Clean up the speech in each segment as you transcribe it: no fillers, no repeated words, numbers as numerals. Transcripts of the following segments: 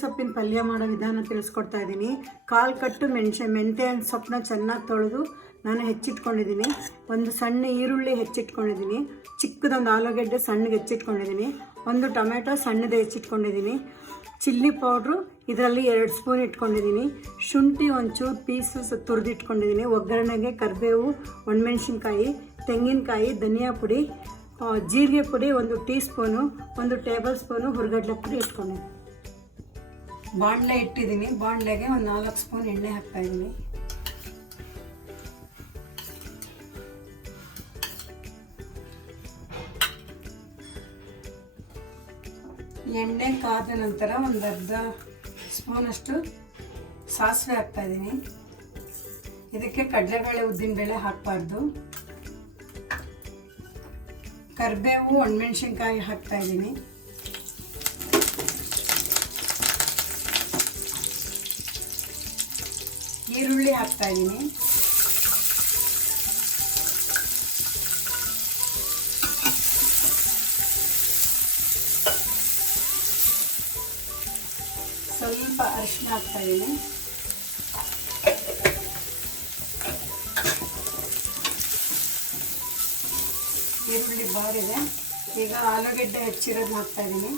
ಸೊಪ್ಪಿನ ಪಲ್ಯ ಮಾಡೋ ವಿಧಾನ ತಿಳಿಸ್ಕೊಡ್ತಾ ಇದ್ದೀನಿ. ಕಾಲು ಕಟ್ಟು ಮೆಂತ್ಯ ಸೊಪ್ಪನ್ನ ಚೆನ್ನಾಗಿ ತೊಳೆದು ನಾನು ಹೆಚ್ಚಿಟ್ಕೊಂಡಿದ್ದೀನಿ. ಒಂದು ಸಣ್ಣ ಈರುಳ್ಳಿ ಹೆಚ್ಚಿಟ್ಕೊಂಡಿದ್ದೀನಿ. ಚಿಕ್ಕದೊಂದು ಆಲೂಗಡ್ಡೆ ಸಣ್ಣಗೆ ಹೆಚ್ಚಿಟ್ಕೊಂಡಿದ್ದೀನಿ. ಒಂದು ಟೊಮೆಟೊ ಸಣ್ಣದೇ ಹೆಚ್ಚಿಟ್ಕೊಂಡಿದ್ದೀನಿ. ಚಿಲ್ಲಿ ಪೌಡ್ರು ಇದರಲ್ಲಿ 2 ಸ್ಪೂನ್ ಇಟ್ಕೊಂಡಿದ್ದೀನಿ. ಶುಂಠಿ ಒಂಚೂರು ಪೀಸು ತುರಿದಿಟ್ಕೊಂಡಿದ್ದೀನಿ. ಒಗ್ಗರಣೆಗೆ ಕರಿಬೇವು, ಒಣಮೆಣ್ಸಿನ್ಕಾಯಿ, ತೆಂಗಿನಕಾಯಿ, ಧನಿಯಾ ಪುಡಿ, ಜೀರಿಗೆ ಪುಡಿ 1 ಟೀ ಸ್ಪೂನು, 1 ಟೇಬಲ್ ಸ್ಪೂನು ಹುರ್ಗಡ್ಲೆ ಪುಡಿ ಇಟ್ಕೊಂಡಿದ್ದೀನಿ. ಬಾಣಲೆ ಇಟ್ಟಿದ್ದೀನಿ. ಬಾಣಲೆಗೆ ಒಂದು 4 ಸ್ಪೂನ್ ಎಣ್ಣೆ ಹಾಕ್ತಾಯಿದ್ದೀನಿ. ಎಣ್ಣೆ ಕಾದ ನಂತರ ಒಂದು ಅರ್ಧ ಸ್ಪೂನಷ್ಟು ಸಾಸಿವೆ ಹಾಕ್ತಾಯಿದ್ದೀನಿ. ಇದಕ್ಕೆ ಕಡಲೆಬೇಳೆ ಉದ್ದಿನಬೇಳೆ ಹಾಕಬಾರ್ದು. ಕರಿಬೇವು, ಒಣಮೆಣ್ಸಿನ್ಕಾಯಿ ಹಾಕ್ತಾಯಿದ್ದೀನಿ. ಈರುಳ್ಳಿ ಹಾಕ್ತಾಯಿದ್ದೀನಿ. ಸ್ವಲ್ಪ ಅರಿಶಿನ ಹಾಕ್ತಾಯಿದ್ದೀನಿ. ಈರುಳ್ಳಿ ಬಾಡಿದೆ. ಈಗ ಆಲೂಗಡ್ಡೆ ಹೆಚ್ಚಿರೋದನ್ನ ಹಾಕ್ತಾಯಿದ್ದೀನಿ.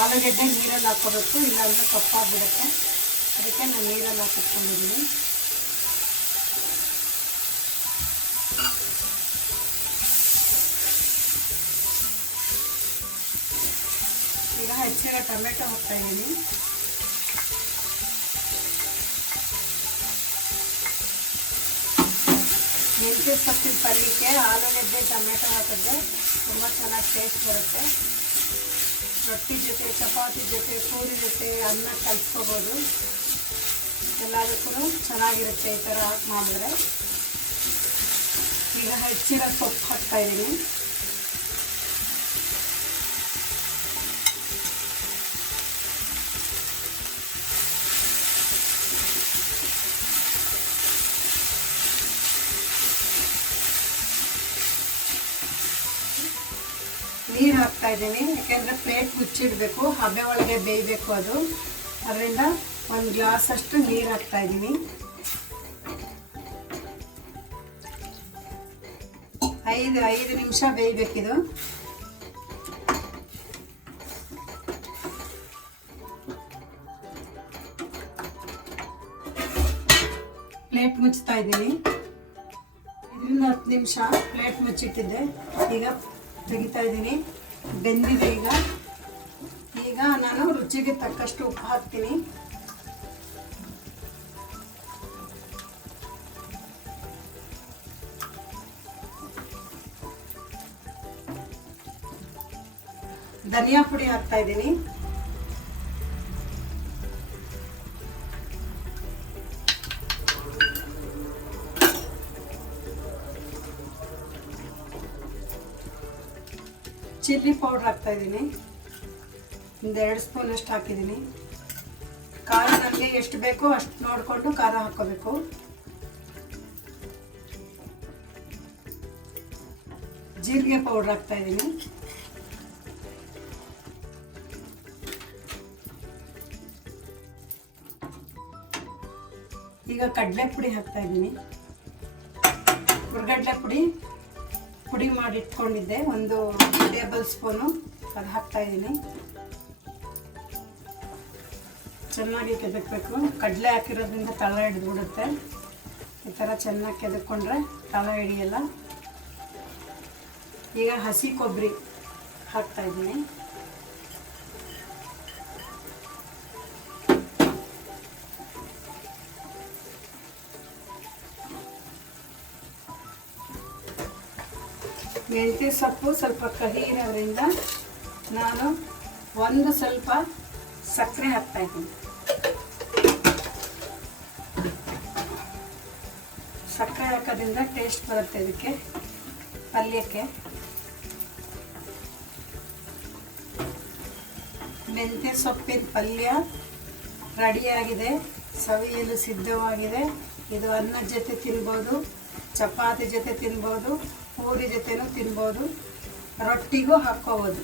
ಆಲೂಗಡ್ಡೆ ನೀರಲ್ಲಿ ಹಾಕ್ಕೋಬೇಕು, ಇಲ್ಲಾಂದರೆ ಕಪ್ಪಾಗ್ಬಿಡುತ್ತೆ. ಅದಕ್ಕೆ ನಾನು ನೀರಲ್ಲಿ ಹಾಕಿಟ್ಕೊಂಡಿದ್ದೀನಿ. ಈಗ ಹೆಚ್ಚಿರೋ ಟೊಮೆಟೊ ಹಾಕ್ತಾಯಿದ್ದೀನಿ. ಮೆಂತ್ಯ ಸೊಪ್ಪಿನ ಪಲ್ಯಕ್ಕೆ ಆಲೂಗಡ್ಡೆ ಟೊಮೆಟೊ ಹಾಕಿದ್ರೆ ತುಂಬ ಚೆನ್ನಾಗಿ ಟೇಸ್ಟ್ ಬರುತ್ತೆ. ರೊಟ್ಟಿ ಜೊತೆ, ಚಪಾತಿ ಜೊತೆ, ಪೂರಿ ಜೊತೆ, ಅನ್ನ ಕಲಿಸ್ಕೋಬೋದು. ಎಲ್ಲದಕ್ಕೂ ಚೆನ್ನಾಗಿರುತ್ತೆ ಈ ಥರ ಹಾಕಿ ಮಾಡಿದ್ರೆ. ಈಗ ಹೆಚ್ಚಿರೋ ಸೊಪ್ಪು ಹಾಕ್ತಾಯಿದ್ದೀನಿ. ನೀರು ಹಾಕ್ತಾಯಿದ್ದೀನಿ. ಯಾಕೆಂದರೆ ಪ್ಲೇಟ್ ಮುಚ್ಚಿಡಬೇಕು, ಹಬೆ ಒಳಗೆ ಬೇಯಬೇಕು ಅದು. ಅದರಿಂದ 1 ಗ್ಲಾಸಷ್ಟು ನೀರು ಹಾಕ್ತಾಯಿದ್ದೀನಿ. 5 ನಿಮಿಷ ಬೇಯಬೇಕಿದು. ಪ್ಲೇಟ್ ಮುಚ್ತಾ ಇದ್ದೀನಿ. 5 ನಿಮಿಷ ಪ್ಲೇಟ್ ಮುಚ್ಚಿಟ್ಟಿದ್ದೆ. ಈಗ ತೆಗಿತಾ ಇದ್ದೀನಿ. ಬೆಂದಿದೆ. ಈಗ ನಾನು ರುಚಿಗೆ ತಕ್ಕಷ್ಟು ಉಪ್ಪು ಹಾಕ್ತೀನಿ. ಧನಿಯಾ ಪುಡಿ ಹಾಕ್ತಾ ಇದ್ದೀನಿ. ಚಿಲ್ಲಿ ಪೌಡ್ರ್ ಹಾಕ್ತಾಯಿದ್ದೀನಿ. 2 ಸ್ಪೂನಷ್ಟು ಹಾಕಿದ್ದೀನಿ. ಖಾರ ನನಗೆ ಎಷ್ಟು ಬೇಕೋ ಅಷ್ಟು ನೋಡಿಕೊಂಡು ಖಾರ ಹಾಕ್ಕೋಬೇಕು. ಜೀರಿಗೆ ಪೌಡ್ರ್ ಹಾಕ್ತಾಯಿದ್ದೀನಿ. ಈಗ ಕಡಲೆ ಪುಡಿ ಹಾಕ್ತಾಯಿದ್ದೀನಿ. ಹುರ್ಗಡ್ಲೆ ಪುಡಿ ಮಾಡಿಟ್ಕೊಂಡಿದ್ದೆ 1 ಟೇಬಲ್ ಸ್ಪೂನು, ಅದು ಹಾಕ್ತಾಯಿದ್ದೀನಿ. ಚೆನ್ನಾಗಿ ಕೆದಕಬೇಕು. ಕಡಲೆ ಹಾಕಿರೋದ್ರಿಂದ ತಳ ಹಿಡಿದ್ಬಿಡುತ್ತೆ. ಈ ಥರ ಚೆನ್ನಾಗಿ ಕೆದಕೊಂಡ್ರೆ ತಳ ಹಿಡಿಯಲ್ಲ. ಈಗ ಹಸಿ ಕೊಬ್ಬರಿ ಹಾಕ್ತಾಯಿದ್ದೀನಿ. ಮೆಂತ್ಯ ಸೊಪ್ಪು ಸ್ವಲ್ಪ ಕಹಿ ಇರೋದ್ರಿಂದ ನಾನು ಸ್ವಲ್ಪ ಸಕ್ಕರೆ ಹಾಕ್ತಾಯಿದ್ದೀನಿ. ಸಕ್ಕರೆ ಹಾಕೋದ್ರಿಂದ ಟೇಸ್ಟ್ ಬರುತ್ತೆ ಇದಕ್ಕೆ ಪಲ್ಯಕ್ಕೆ. ಮೆಂತ್ಯ ಸೊಪ್ಪಿನ ಪಲ್ಯ ರೆಡಿಯಾಗಿದೆ. ಸವಿಯಲು ಸಿದ್ಧವಾಗಿದೆ. ಇದು ಅನ್ನದ ಜೊತೆ ತಿನ್ಬೋದು, ಚಪಾತಿ ಜೊತೆ ತಿನ್ಬೋದು, ಪೂರಿ ಜೊತೆನೂ ತಿನ್ಬೋದು, ರೊಟ್ಟಿಗೂ ಹಾಕ್ಕೋಬೋದು.